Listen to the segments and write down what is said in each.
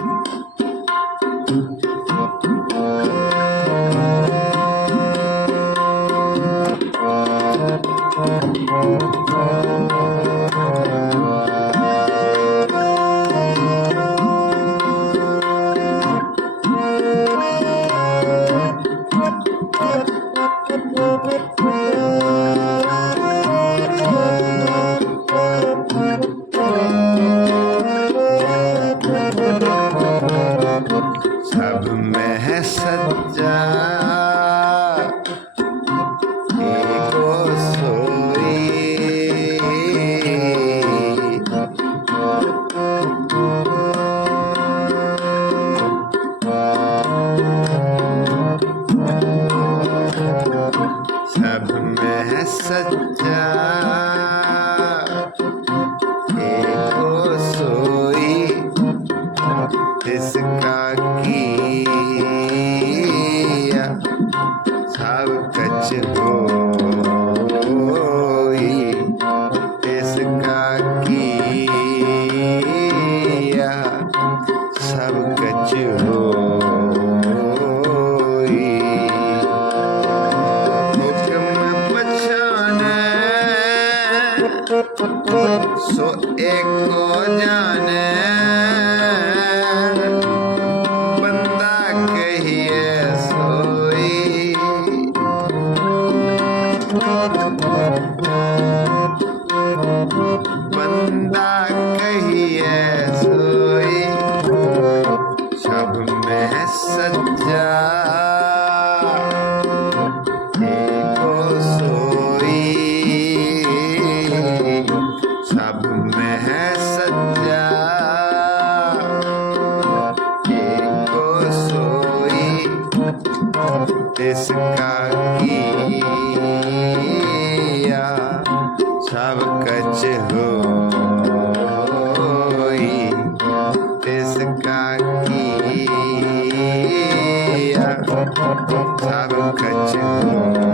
सब सब में है सच्चा। एको सोई इसका किया। सब कच किया। सब कच होई ਸੋ ਏਕੋ ਜਾਣੈ ਬੰਦਾ ਕਹੀਏ ਸੋਈ। ਬੰਦਾ इसका किया सब कच होई। इसका किया सब कच होई।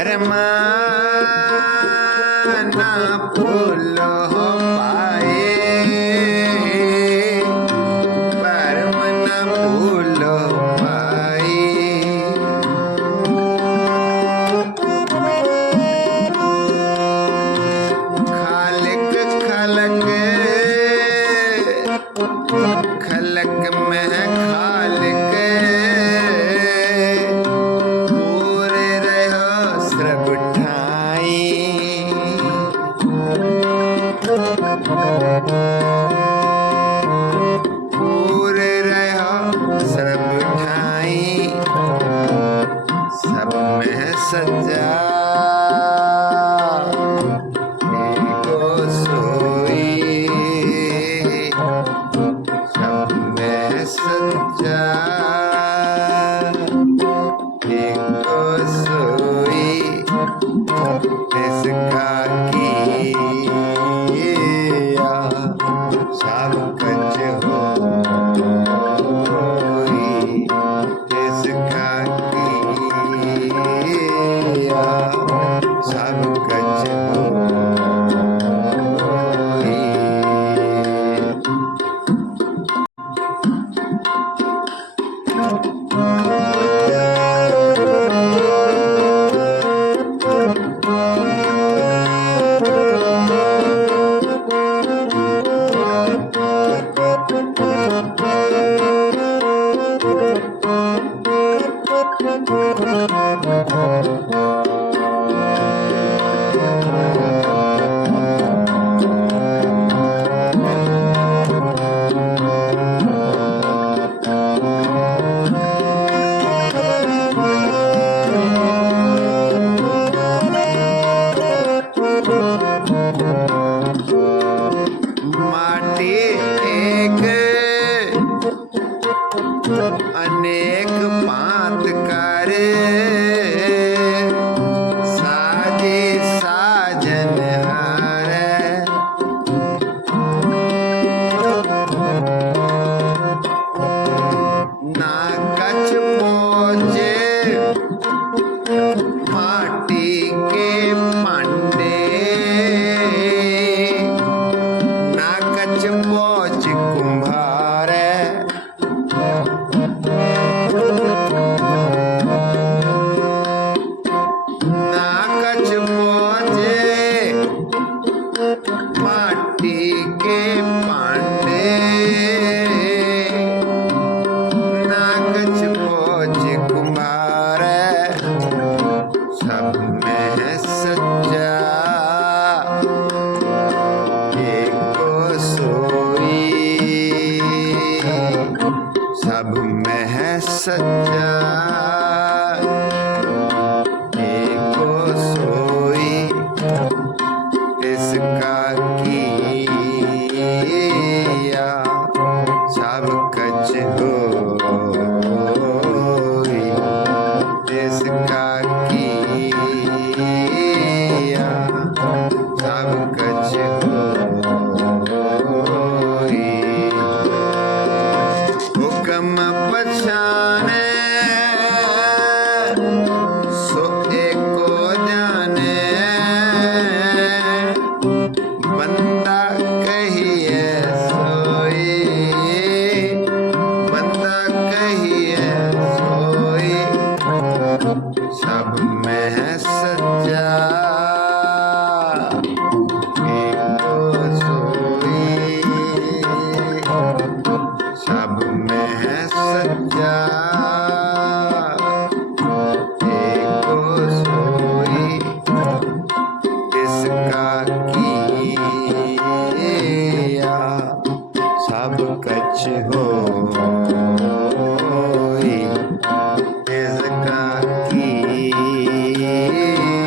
अरमान भूलो पाए परम न भूल पाए खालक खलक खलक में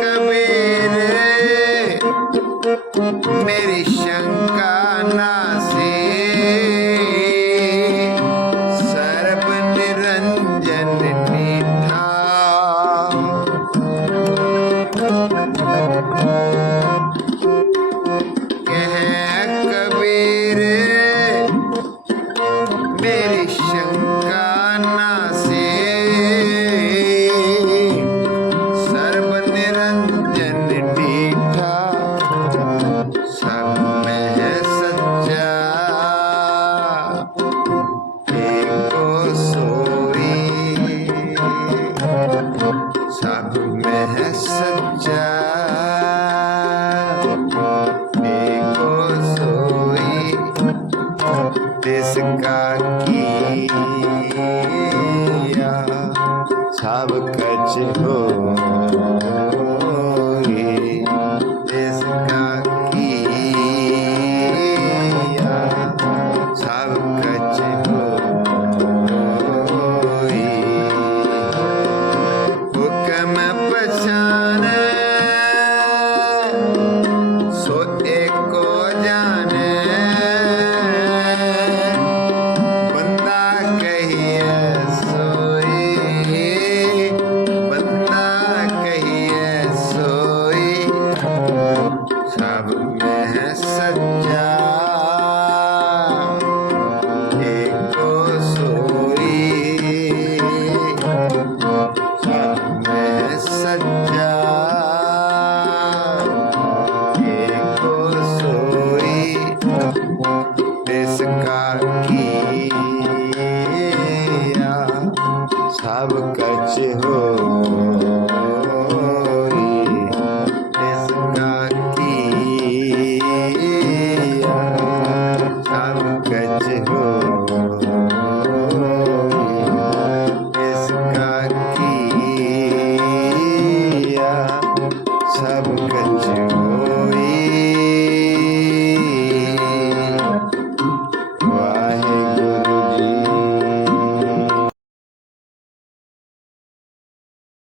कबीर मेरी शंका नासे desse aqui.